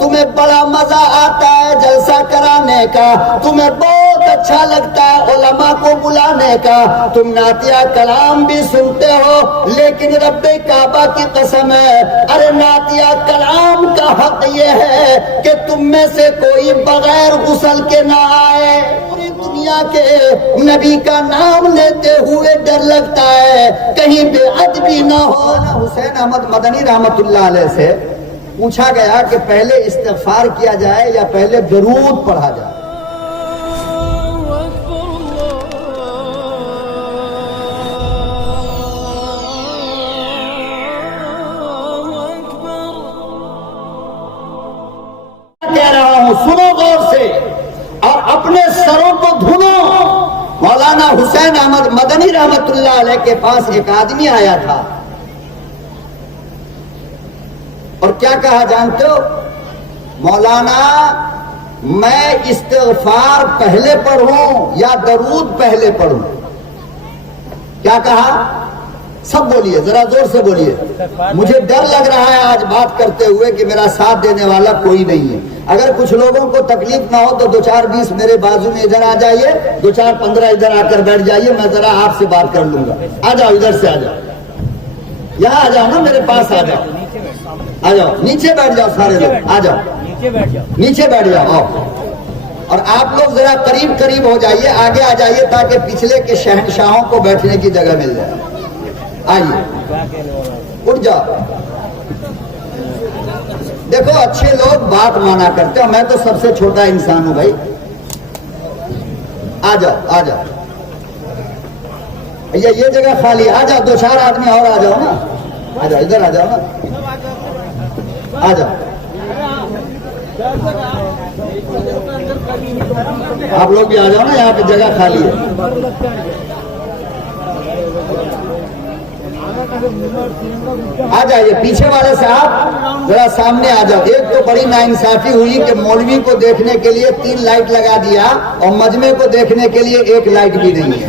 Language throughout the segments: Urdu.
تمہیں بڑا مزہ آتا ہے جلسہ کرانے کا، تمہیں بہت اچھا لگتا ہے علماء کو بلانے کا، تم نعتیہ کلام بھی سنتے ہو، لیکن رب کعبہ کی قسم ہے، ارے نعتیہ کلام کا حق یہ ہے کہ تم میں سے کوئی بغیر غسل کے نہ آئے۔ پوری دنیا کے نبی کا نام لیتے ہوئے ڈر لگتا ہے کہیں بے ادبی نہ ہو۔ حسین احمد مدنی رحمت اللہ علیہ سے پوچھا گیا کہ پہلے استغفار کیا جائے یا پہلے درود پڑھا جائے؟ کہہ رہا ہوں سنو غور سے اور اپنے سروں کو دھنو۔ مولانا حسین احمد مدنی رحمت اللہ علیہ کے پاس ایک آدمی آیا تھا اور کیا کہا جانتے ہو؟ مولانا میں استغفار پہلے پڑھوں یا درود پہلے پڑھوں؟ کیا کہا؟ سب بولیے، ذرا زور سے بولیے۔ مجھے ڈر لگ رہا ہے آج بات کرتے ہوئے کہ میرا ساتھ دینے والا کوئی نہیں ہے۔ اگر کچھ لوگوں کو تکلیف نہ ہو تو 2-4-20 میرے بازو میں ادھر آ جائیے، 2-4-15 ادھر آ کر بیٹھ جائیے، میں ذرا آپ سے بات کر لوں گا۔ آ جاؤ، ادھر سے آ جاؤ، یہاں آ جاؤ نا، میرے پاس آ جاؤ، آ جاؤ، نیچے بیٹھ جاؤ، سارے لوگ آ جاؤ، نیچے بیٹھ جاؤ۔ اور آپ لوگ ذرا قریب قریب ہو جائیے، آگے آ جائیے تاکہ پچھلے کے شہنشاہوں کو بیٹھنے کی جگہ مل جائے۔ آئیے، اٹھ جاؤ۔ دیکھو اچھے لوگ بات مانا کرتے ہیں، میں تو سب سے چھوٹا انسان ہوں بھائی۔ آ جاؤ، آ جاؤ بھیا، یہ جگہ خالی، آ جاؤ، 2-4 آدمی اور آ جاؤ نا، آ جاؤ، ادھر آ جاؤ نا، آ جاؤ۔ آپ لوگ بھی آ جاؤ نا، یہاں پہ جگہ خالی ہے۔ آ جائیے، پیچھے والے صاحب ذرا سامنے آ جاؤ۔ ایک تو بڑی ناانصافی ہوئی کہ مولوی کو دیکھنے کے لیے 3 لائٹ لگا دیا اور مجمع کو دیکھنے کے لیے 1 لائٹ بھی نہیں ہے،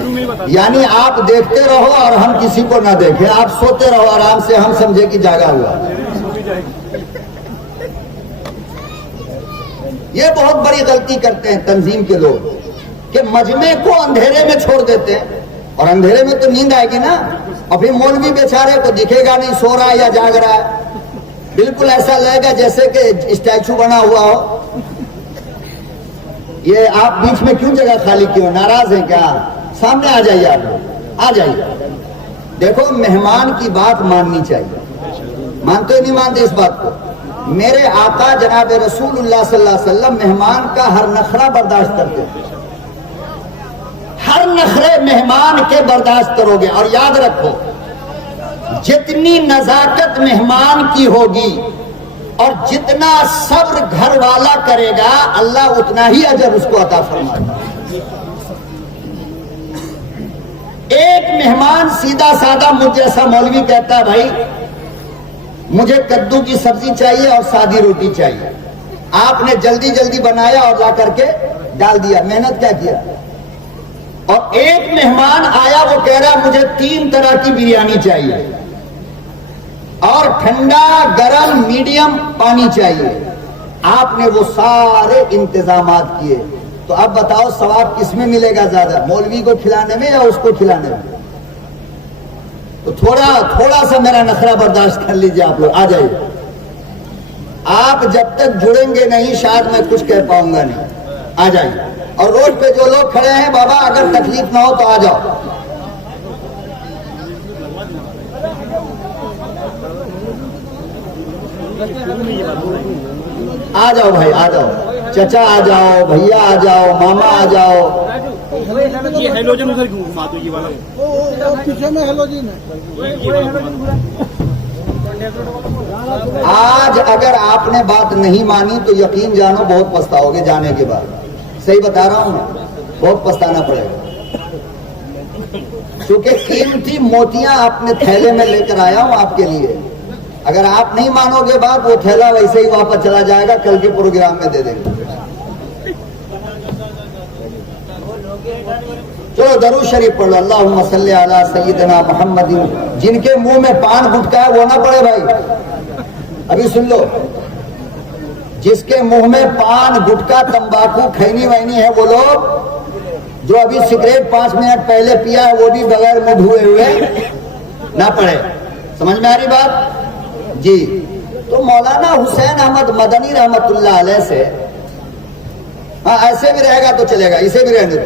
یعنی آپ دیکھتے رہو اور ہم کسی کو نہ دیکھیں، آپ سوتے رہو آرام سے، ہم سمجھے کہ جاگا ہوا۔ یہ بہت بڑی غلطی کرتے ہیں تنظیم کے لوگ کہ مجمع کو اندھیرے میں چھوڑ دیتے ہیں، اور اندھیرے میں تو نیند آئے گی نا، اور پھر مولوی بیچارے کو دکھے گا نہیں سو رہا ہے یا جاگ رہا ہے، بالکل ایسا لگے گا جیسے کہ اسٹیچو بنا ہوا ہو۔ یہ آپ بیچ میں کیوں جگہ خالی کیوں؟ ناراض ہیں کیا؟ سامنے آ جائیے، آپ لوگ آ جائیے۔ دیکھو مہمان کی بات ماننی چاہیے، مانتے ہو نہیں مانتے اس بات کو؟ میرے آقا جناب رسول اللہ صلی اللہ علیہ وسلم مہمان کا ہر نخرہ برداشت کرتے تھے، ہر نخرے مہمان کے برداشت کرو گے، اور یاد رکھو جتنی نزاکت مہمان کی ہوگی اور جتنا صبر گھر والا کرے گا اللہ اتنا ہی اجر اس کو عطا فرمائے گا۔ ایک مہمان سیدھا سادہ مجھ جیسا مولوی کہتا ہے بھائی مجھے کدو کی سبزی چاہیے اور سادی روٹی چاہیے، آپ نے جلدی جلدی بنایا اور لا کر کے ڈال دیا، محنت کیا کیا؟ اور ایک مہمان آیا وہ کہہ رہا مجھے 3 طرح کی بریانی چاہیے اور ٹھنڈا گرم میڈیم پانی چاہیے، آپ نے وہ سارے انتظامات کیے، تو اب بتاؤ ثواب کس میں ملے گا زیادہ، مولوی کو کھلانے میں یا اس کو کھلانے میں؟ تو تھوڑا سا میرا نخرہ برداشت کر لیجئے، آپ لوگ آ جائیے۔ آپ جب تک جڑیں گے نہیں شاید میں کچھ کہہ پاؤں گا نہیں، آ جائیے۔ اور روڈ پہ جو لوگ کھڑے ہیں بابا اگر تکلیف نہ ہو تو آ جاؤ۔ آ جاؤ بھائی، آ جاؤ، چچا آ جاؤ، بھیا آ جاؤ، ماما آ جاؤ۔ آج اگر آپ نے بات نہیں مانی تو یقین جانو بہت پچھتاؤ گے جانے کے بعد، صحیح بتا رہا ہوں، بہت پچھتانا پڑے گا، کیونکہ قیمتی موتیاں اپنے تھیلے میں لے کر آیا ہوں آپ کے لیے۔ اگر آپ نہیں مانو گے بات وہ تھیلا ویسے ہی واپس چلا جائے گا، کل کے پروگرام میں دے دیں گے۔ چلو درود شریف پڑھ لو، اللہم صلی علی سیدنا محمد۔ جن کے منہ میں پان گٹکا ہے وہ نہ پڑے بھائی، ابھی سن لو، جس کے منہ میں پان گٹکا تمباکو کھینی وینی ہے، وہ لوگ جو ابھی سگریٹ 5 منٹ پہلے پیا ہے وہ بھی بغیر منہ دھوئے ہوئے نہ پڑے. سمجھ میں آ رہی بات جی؟ تو مولانا حسین احمد مدنی رحمت اللہ علیہ سے، ہاں ایسے بھی رہے گا تو چلے گا، اسے بھی رہنے دو.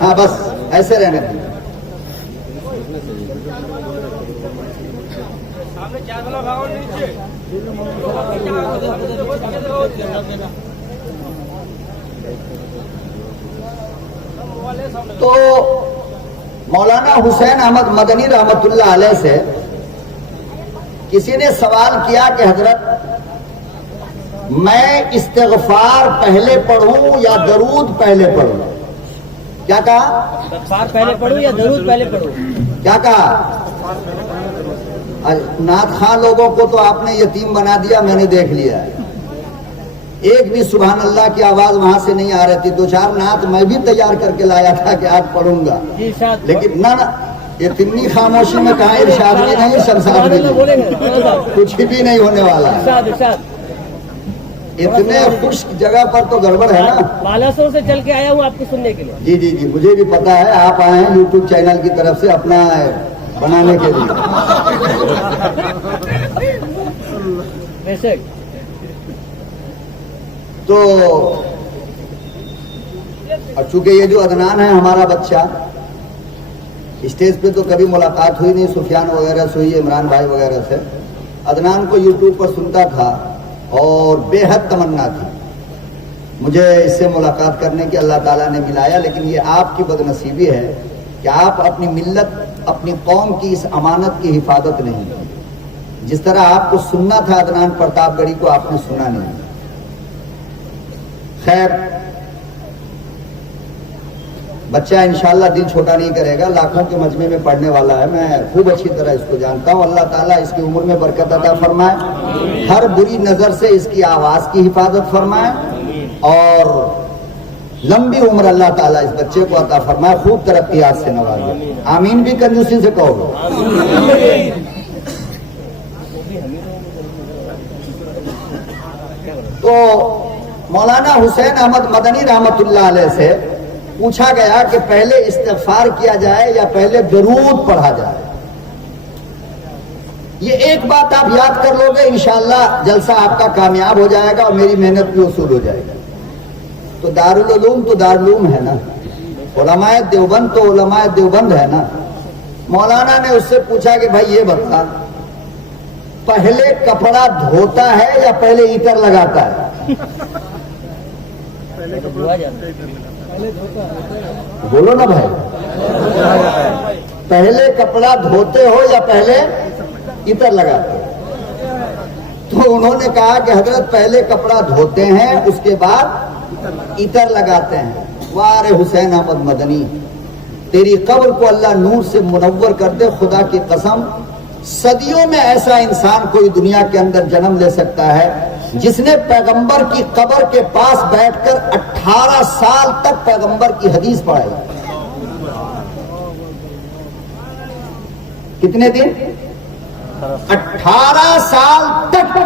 ہاں بس ایسے رہنے دیں. تو مولانا حسین احمد مدنی رحمت اللہ علیہ سے کسی نے سوال کیا کہ حضرت میں استغفار پہلے پڑھوں یا درود پہلے پڑھوں؟ کیا کہا؟ استغفار پہلے پڑھوں یا درود پہلے پڑھوں؟ کیا کہا؟ نعت خواں لوگوں کو تو آپ نے یتیم بنا دیا، میں نے دیکھ لیا ہے. ایک بھی سبحان اللہ کی آواز وہاں سے نہیں آ رہی تھی. 2-4 نعت میں بھی تیار کر کے لایا تھا کہ آج پڑھوں گا، لیکن نہ اتنی خاموشی میں کہاں ارشاد بھی نہیں، شمشاد بھی نہیں، کچھ بھی نہیں ہونے والا ہے. اتنے خشک جگہ پر تو گڑبڑ ہے نا. بالاسور سے چل کے آیا ہوں آپ کو سننے کے لیے. جی جی جی مجھے بھی پتا ہے، آپ آئے ہیں یوٹیوب چینل کی طرف سے اپنا بنانے کے لیے. بے شک. تو اور چونکہ یہ جو عدنان ہے ہمارا بچہ، اسٹیج پہ تو کبھی ملاقات ہوئی نہیں، سفیان وغیرہ سے ہوئی، عمران بھائی وغیرہ سے. عدنان کو یوٹیوب پر سنتا تھا اور بے حد تمنا تھی مجھے اس سے ملاقات کرنے کی، اللہ تعالیٰ نے ملایا. لیکن یہ آپ کی بد نصیبی ہے کہ آپ اپنی ملت، اپنی قوم کی اس امانت کی حفاظت نہیں کی. جس طرح آپ کو سننا تھا عدنان پرتاپ گڑھی کو، آپ نے سنا نہیں. خیر، بچہ انشاءاللہ دل چھوٹا نہیں کرے گا، لاکھوں کے مجمع میں پڑھنے والا ہے، میں خوب اچھی طرح اس کو جانتا ہوں. اللہ تعالیٰ اس کی عمر میں برکت عطا فرمائے، ہر بری نظر سے اس کی آواز کی حفاظت فرمائے، اور لمبی عمر اللہ تعالیٰ اس بچے کو عطا فرمائے، خوب ترقیات سے نوازے. آمین بھی کنجوسی سے کہو گے. تو مولانا حسین احمد مدنی رحمت اللہ علیہ سے پوچھا گیا کہ پہلے استغفار کیا جائے یا پہلے درود پڑھا جائے. یہ ایک بات آپ یاد کر لو گے، انشاءاللہ جلسہ آپ کا کامیاب ہو جائے گا اور میری محنت بھی وصول ہو جائے گی. تو دارالعلوم تو دارالعلوم ہے نا، علماء دیوبند تو علماء دیوبند ہے نا. مولانا نے اس سے پوچھا کہ بھائی یہ بتا، پہلے کپڑا دھوتا ہے یا پہلے ایٹر لگاتا ہے؟ بولو نا بھائی، پہلے کپڑا دھوتے ہو یا پہلے ایٹر لگاتے ہو؟ تو انہوں نے کہا کہ حضرت پہلے کپڑا دھوتے ہیں، اس کے بعد ایٹر لگاتے ہیں. وار حسین احمد مدنی، تیری قبر کو اللہ نور سے منور کر دے. خدا کی قسم، صدیوں میں ایسا انسان کوئی دنیا کے اندر جنم لے سکتا ہے جس نے پیغمبر کی قبر کے پاس بیٹھ کر 18 سال تک پیغمبر کی حدیث پڑھائی. کتنے دن؟ 18 سال تک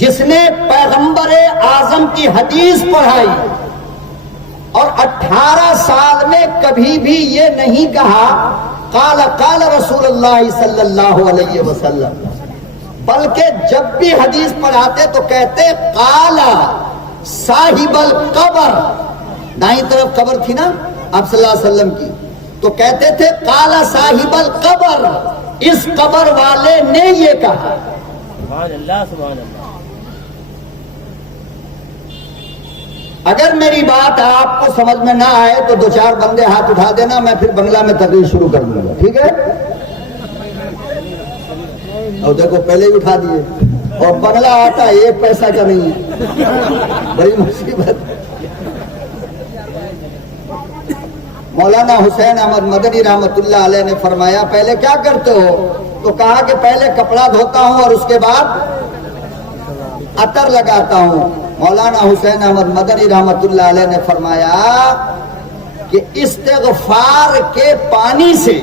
جس نے پیغمبر اعظم کی حدیث پڑھائی، اور 18 سال میں کبھی بھی یہ نہیں کہا قال قال رسول اللہ صلی اللہ علیہ وسلم، بلکہ جب بھی حدیث پڑھاتے تو کہتے قال صاحب القبر. دائیں طرف قبر تھی نا آپ صلی اللہ علیہ وسلم کی، تو کہتے تھے قال صاحب القبر، اس قبر والے نے یہ کہا. سبحان اللہ سبحان اللہ. اگر میری بات آپ کو سمجھ میں نہ آئے تو 2-4 بندے ہاتھ اٹھا دینا، میں پھر بنگلہ میں تقریر شروع کر دوں گا، ٹھیک ہے؟ اور دیکھو پہلے ہی اٹھا دیے، اور بنگلہ آتا 1 پیسہ کا نہیں ہے، بڑی مصیبت. مولانا حسین احمد مدنی رحمت اللہ علیہ نے فرمایا پہلے کیا کرتے ہو؟ تو کہا کہ پہلے کپڑا دھوتا ہوں اور اس کے بعد عطر لگاتا ہوں. مولانا حسین احمد مدنی رحمت اللہ علیہ نے فرمایا کہ استغفار کے پانی سے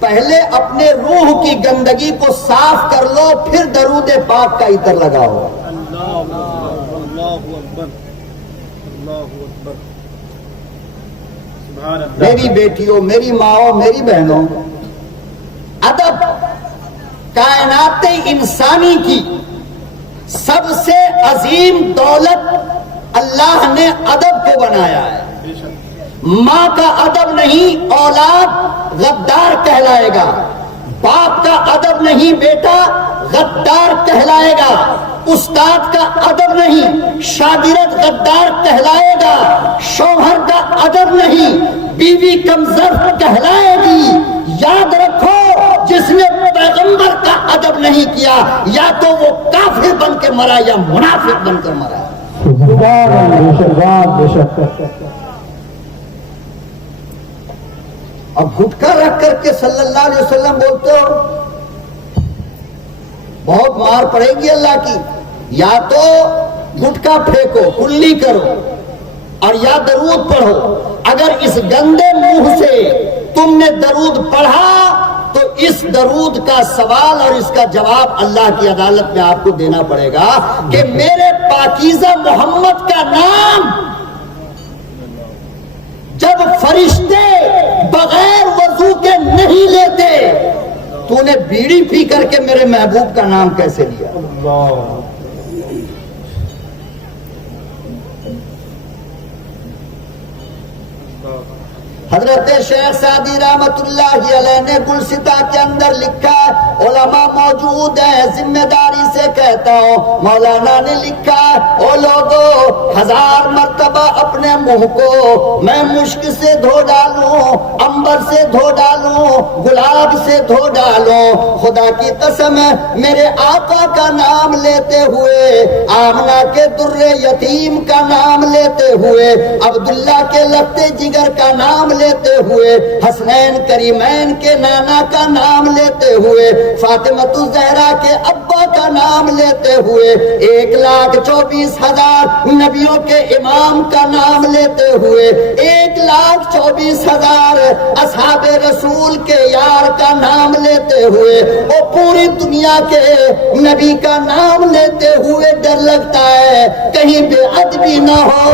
پہلے اپنے روح کی گندگی کو صاف کر لو، پھر درود پاک کا عطر لگاؤ. میری بیٹیوں، میری ماؤں، میری بہنوں، ادب کائنات انسانی کی سب سے عظیم دولت اللہ نے ادب کو بنایا ہے. ماں کا ادب نہیں اولاد غدار کہلائے گا، باپ کا ادب نہیں بیٹا غدار کہلائے گا، استاد کا ادب نہیں شاگرد غدار کہلائے گا، شوہر کا ادب نہیں بیوی کمزرف کہلائے گی. یاد رکھو، جس نے پیغمبر کا ادب نہیں کیا یا تو وہ کافر بن کے مرا یا منافق بن کر مرا. اب گھٹکا رکھ کر کے صلی اللہ علیہ وسلم بولتے ہو، بہت مار پڑے گی اللہ کی. یا تو گھٹکا پھینکو، کلی کرو، اور یا درود پڑھو. اگر اس گندے منہ سے تم نے درود پڑھا تو اس درود کا سوال اور اس کا جواب اللہ کی عدالت میں آپ کو دینا پڑے گا کہ میرے پاکیزہ محمد کا نام جب فرشتے بغیر وضو کے نہیں لیتے تو نے بیڑی پی کر کے میرے محبوب کا نام کیسے لیا؟ حضرت شیخ سعدی رحمت اللہ علیہ نے گلستہ کے اندر لکھا ہے، علماء موجود ہیں، ذمہ داری سے کہتا ہوں، مولانا نے لکھا ہے، او لوگوں 1000 مرتبہ اپنے منہ کو میں مشک سے دھو ڈالوں، عنبر سے دھو ڈالوں، گلاب سے دھو ڈالوں، خدا کی قسم ہے میرے آقا کا نام لیتے ہوئے، آمنہ کے در یتیم کا نام لیتے ہوئے، عبداللہ کے لگتے جگر کا نام لیتے ہوئے، حسنین کریمین کے نانا کا نام لیتے ہوئے، فاطمہ الزہرا کے ابا کا نام لیتے ہوئے، 1,24,000 نبیوں کے امام کا نام لیتے ہوئے، 1,24,000 اصحاب رسول کے یار کا نام لیتے ہوئے، اور پوری دنیا کے نبی کا نام لیتے ہوئے ڈر لگتا ہے کہیں بے ادبی نہ ہو.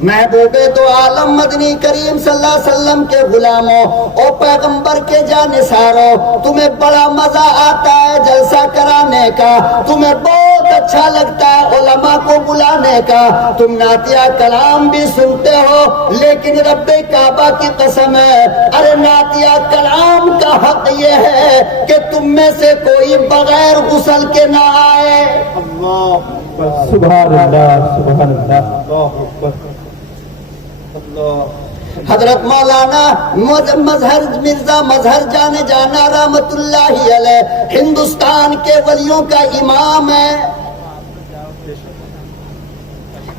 محبوب دو عالم مدنی کریم صلی اللہ علیہ وسلم کے غلاموں اور پیغمبر کے جانثاروں، تمہیں بڑا مزہ آتا ہے جلسہ کرانے کا، تمہیں بہت اچھا لگتا ہے علماء کو بلانے کا، تم نعتیہ کلام بھی سنتے ہو، لیکن رب کعبہ کی قسم ہے، ارے نعتیہ کلام کا حق یہ ہے کہ تم میں سے کوئی بغیر غسل کے نہ آئے. سبحان اللہ، سبحان اللہ، اللہ اکبر. حضرت مولانا مظہر مرزا مظہر جانے جانا رحمت اللہ علیہ ہندوستان کے ولیوں کا امام ہے.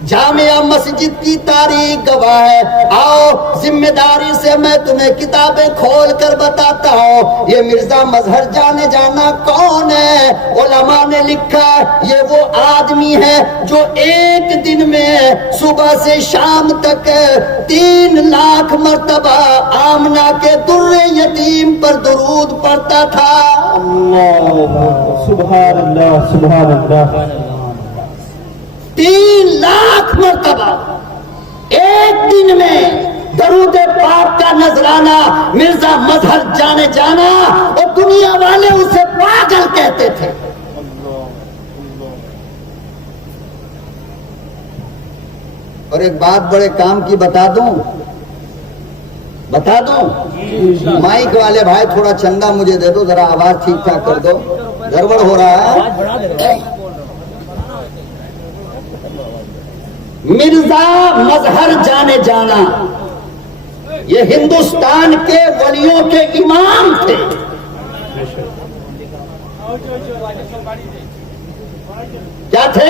جامعہ مسجد کی تاریخ گواہ ہے. آؤ ذمہ داری سے میں تمہیں کتابیں کھول کر بتاتا ہوں یہ مرزا مظہر جانے جانا کون ہے. علماء نے لکھا یہ وہ آدمی ہے جو ایک دن میں صبح سے شام تک 3 لاکھ مرتبہ آمنہ کے در یتیم پر درود پڑھتا تھا. سبحان اللہ، سبحان اللہ. 3 لاکھ مرتبہ ایک دن میں درود پاک کا نذرانہ مرزا مظہر جانے جانا، اور دنیا والے اسے پاگل کہتے تھے. اور ایک بات بڑے کام کی بتا دوں مائک والے بھائی تھوڑا چندہ مجھے دے دو، ذرا آواز ٹھیک ٹھاک کر دو، گڑبڑ ہو رہا ہے. مرزا مظہر جانے جانا یہ ہندوستان کے ولیوں کے امام تھے. کیا تھے؟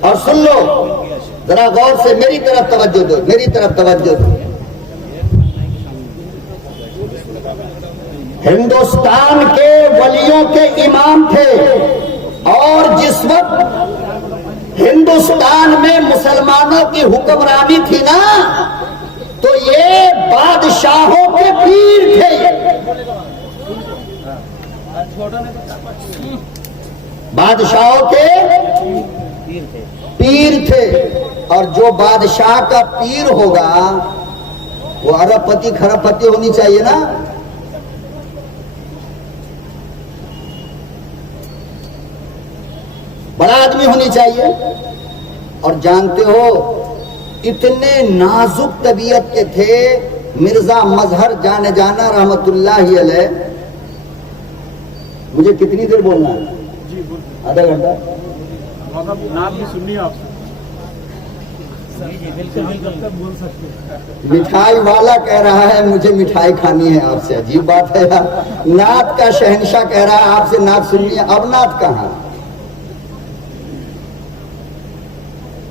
اور سن لو ذرا غور سے میری طرف توجہ دو، میری طرف توجہ دو. ہندوستان کے ولیوں کے امام تھے، اور جس وقت ہندوستان میں مسلمانوں کی حکمرانی تھی نا تو یہ بادشاہوں کے پیر تھے، بادشاہوں کے پیر تھے۔ پیر تھے. اور جو بادشاہ کا پیر ہوگا وہ ارب پتی کھرب پتی ہونی چاہیے نا. بڑا آدمی ہونی چاہیے. اور جانتے ہو اتنے نازک طبیعت کے تھے مرزا مظہر جانے جانا رحمت اللہ علیہ. مجھے کتنی دیر بولنا ہے؟ آدھا گھنٹہ. نام بھی سننی آپ سے. جی جی بالکل بالکل۔ مٹھائی والا کہہ رہا ہے مجھے مٹھائی کھانی ہے آپ سے. عجیب بات ہے یار. نعت کا شہنشاہ کہہ رہا ہے آپ سے نعت سننی ہے. اب نعت کہاں؟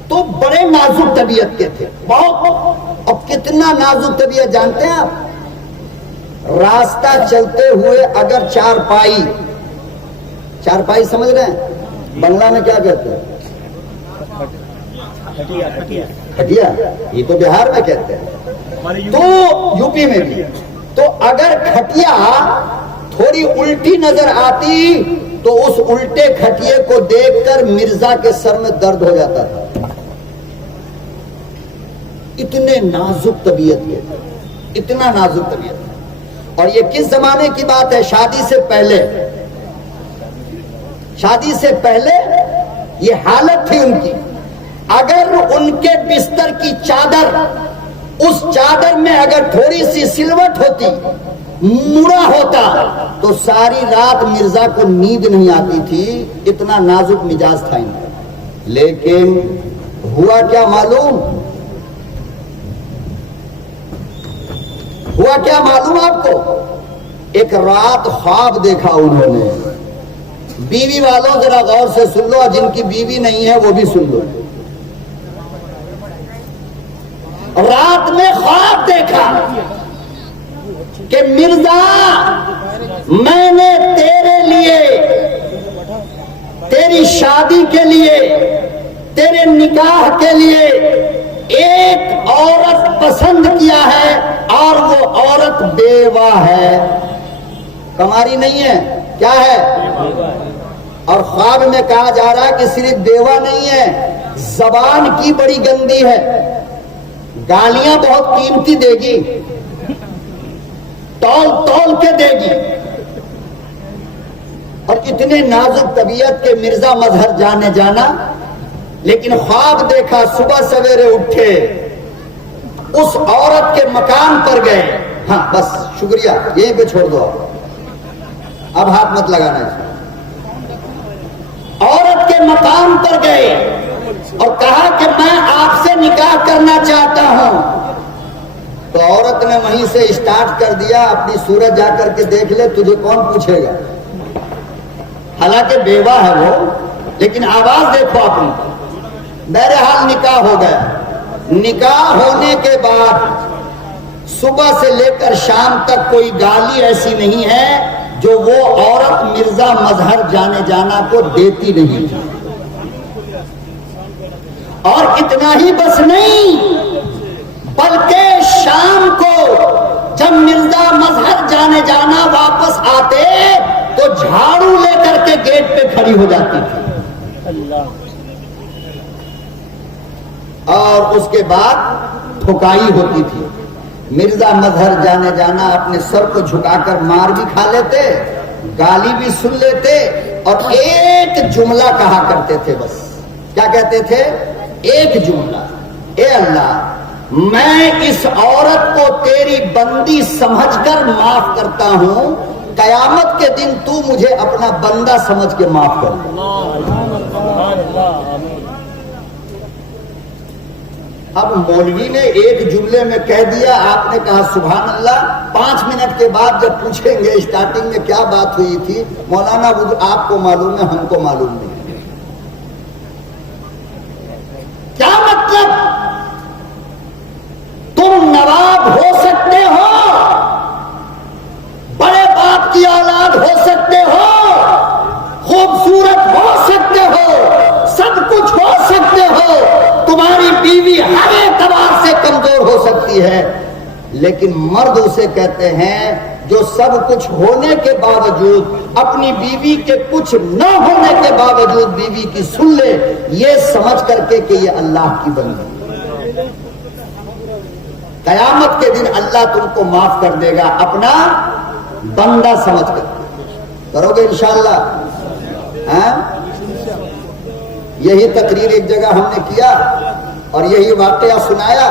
تو بڑے نازک طبیعت کے تھے بہت. اب کتنا نازک طبیعت جانتے ہیں آپ؟ راستہ چلتے ہوئے اگر چارپائی سمجھ رہے ہیں؟ بنگلہ میں کیا کہتے ہیں؟ کھٹیا کھٹیا۔ کھٹیا. یہ تو بہار میں کہتے ہیں، تو یو پی میں بھی. تو اگر کھٹیا تھوڑی الٹی نظر آتی تو اس الٹے کھٹیے کو دیکھ کر مرزا کے سر میں درد ہو جاتا تھا. اتنے نازک طبیعت کے، اتنا نازک طبیعت. اور یہ کس زمانے کی بات ہے؟ شادی سے پہلے. شادی سے پہلے یہ حالت تھی ان کی. اگر ان کے بستر کی چادر، اس چادر میں اگر تھوڑی سی سلوٹ ہوتی، مڑا ہوتا، تو ساری رات مرزا کو نیند نہیں آتی تھی. اتنا نازک مزاج تھا ان کا. لیکن ہوا کیا معلوم؟ ہوا کیا معلوم آپ کو؟ ایک رات خواب دیکھا انہوں نے. بیوی والوں ذرا غور سے سن لو، اور جن کی بیوی نہیں ہے وہ بھی سن لو. رات میں خواب دیکھا کہ مرزا میں نے تیرے لیے، تیری شادی کے لیے، تیرے نکاح کے لیے ایک عورت پسند کیا ہے، اور وہ عورت بیوہ ہے، کماری نہیں ہے. کیا ہے؟ اور خواب میں کہا جا رہا ہے کہ صرف بیوہ نہیں ہے، زبان کی بڑی گندی ہے، گالیاں بہت قیمتی دے گی، تول تول کے دے گی. اور اتنے نازک طبیعت کے مرزا مظہر جانے جانا. لیکن خواب دیکھا، صبح سویرے اٹھے، اس عورت کے مکان پر گئے. ہاں بس شکریہ، یہیں پہ چھوڑ دو، اب ہاتھ مت لگانا ہے. عورت کے مقام پر گئے اور کہا کہ میں آپ سے نکاح کرنا چاہتا ہوں. تو عورت نے وہیں سے اسٹارٹ کر دیا، اپنی صورت جا کر کے دیکھ لے، تجھے کون پوچھے گا. حالانکہ بیوہ ہے وہ، لیکن آواز دیکھو اپنی. بہرحال نکاح ہو گیا. نکاح ہونے کے بعد صبح سے لے کر شام تک کوئی گالی ایسی نہیں ہے جو وہ عورت مرزا مظہر جانے جانا کو دیتی نہیں تھی. اور اتنا ہی بس نہیں، بلکہ شام کو جب مرزا مظہر جانے جانا واپس آتے تو جھاڑو لے کر کے گیٹ پہ کھڑی ہو جاتی تھی. اللہ. اور اس کے بعد ٹھکائی ہوتی تھی. مرزا مظہر جانے جانا اپنے سر کو جھکا کر مار بھی کھا لیتے، گالی بھی سن لیتے، اور ایک جملہ کہا کرتے تھے. بس کیا کہتے تھے؟ ایک جملہ، اے اللہ میں اس عورت کو تیری بندی سمجھ کر معاف کرتا ہوں، قیامت کے دن تو مجھے اپنا بندہ سمجھ کے معاف کر. سبحان اللہ. آمین. اب مولوی نے ایک جملے میں کہہ دیا، آپ نے کہا سبحان اللہ. 5 منٹ کے بعد جب پوچھیں گے اسٹارٹنگ میں کیا بات ہوئی تھی، مولانا آپ کو معلوم ہے، ہم کو معلوم نہیں. 5 منٹ کے بعد پوچھیں گے اسٹارٹنگ میں کیا بات ہوئی تھی، مولانا آپ کو معلوم ہے، ہم کو معلوم نہیں. 5 منٹ کے بعد پوچھیں گے اسٹارٹنگ میں کیا بات ہوئی تھی، مولانا آپ کو معلوم ہے، ہم کو معلوم نہیں. ہوتی ہے، لیکن مرد اسے کہتے ہیں جو سب کچھ ہونے کے باوجود اپنی بیوی کے کچھ نہ ہونے کے باوجود بیوی کی سن لے، یہ سمجھ کر کے کہ یہ اللہ کی بندی۔ قیامت کے دن اللہ تم کو معاف کر دے گا اپنا بندہ سمجھ کر۔ کرو گے انشاءاللہ؟ ہاں؟ یہی تقریر ایک جگہ ہم نے کیا اور یہی واقعہ سنایا۔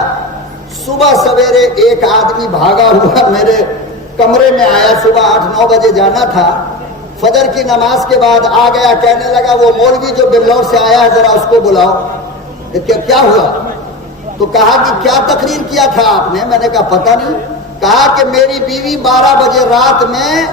صبح سویرے ایک آدمی بھاگا ہوا میرے کمرے میں آیا، صبح 8-9 بجے جانا تھا، فجر کی نماز کے بعد آ گیا، کہنے لگا وہ مولوی جو بلور سے آیا ہے ذرا اس کو بلاؤ۔ کیا ہوا؟ تو کہا کہ کیا تقریر کیا تھا آپ نے؟ میں نے کہا پتہ نہیں۔ کہا کہ میری بیوی 12 بجے رات میں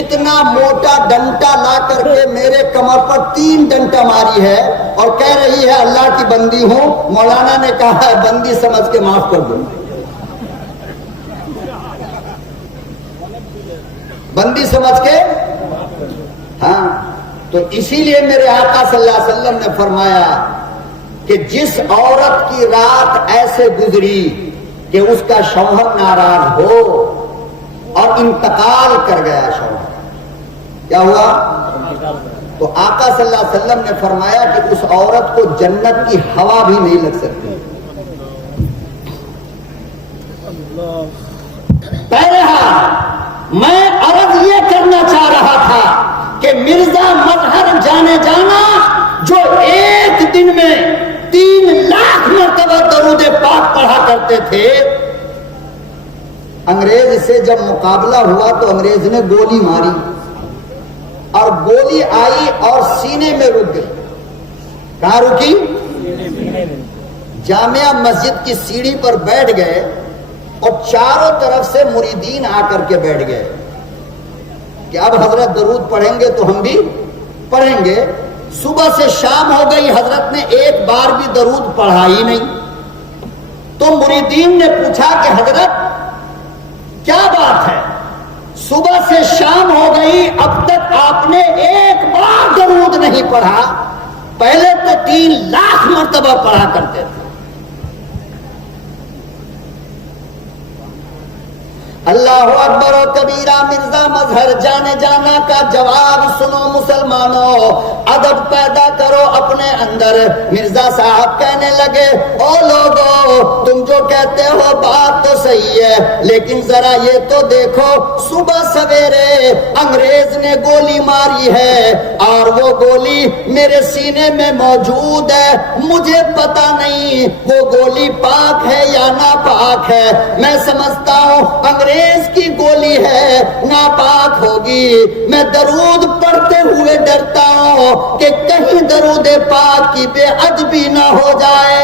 اتنا موٹا ڈنٹا لا کر کے میرے کمر پر 3 ڈنٹا ماری ہے اور کہہ رہی ہے اللہ کی بندی ہوں۔ مولانا نے کہا ہے بندی سمجھ کے معاف کر دو، بندی سمجھ کے۔ ہاں، تو اسی لیے میرے آقا صلی اللہ علیہ وسلم نے فرمایا کہ جس عورت کی رات ایسے گزری کہ اس کا شوہر ناراض ہو اور انتقال کر گیا شوہر، کیا ہوا؟ تو آقا صلی اللہ علیہ وسلم نے فرمایا کہ اس عورت کو جنت کی ہوا بھی نہیں لگ سکتی۔ بہرحال میں عرض یہ کرنا چاہ رہا تھا کہ مرزا مظہر جانے جانا جو ایک دن میں 3 لاکھ مرتبہ درود پاک پڑھا کرتے تھے، انگریز سے جب مقابلہ ہوا تو انگریز نے گولی ماری اور گولی آئی اور سینے میں رک گئی۔ کہاں رکی؟ جامعہ مسجد کی سیڑھی پر بیٹھ گئے اور چاروں طرف سے مریدین آ کر کے بیٹھ گئے کہ اب حضرت درود پڑھیں گے تو ہم بھی پڑھیں گے۔ صبح سے شام ہو گئی، حضرت نے ایک بار بھی درود پڑھا ہی نہیں۔ تو مریدین نے پوچھا کہ حضرت کیا بات ہے؟ صبح سے شام ہو گئی، اب تک آپ نے ایک بار درود نہیں پڑھا، پہلے تو 3 لاکھ مرتبہ پڑھا کرتے تھے۔ اللہ اکبر و کبیرہ، مرزا مظہر جانے جانا کا جواب سنو مسلمانوں، ادب پیدا کرو اپنے اندر۔ مرزا صاحب کہنے لگے او لوگو، تم جو کہتے ہو بات تو صحیح ہے، لیکن ذرا یہ تو دیکھو صبح سویرے انگریز نے گولی ماری ہے اور وہ گولی میرے سینے میں موجود ہے، مجھے پتا نہیں وہ گولی پاک ہے یا ناپاک ہے۔ میں سمجھتا ہوں انگریز کی گولی ہے، ناپاک ہوگی۔ میں درود پڑھتے ہوئے ڈرتا ہوں کہ کہیں درود پاک کی بے ادبی نہ ہو جائے۔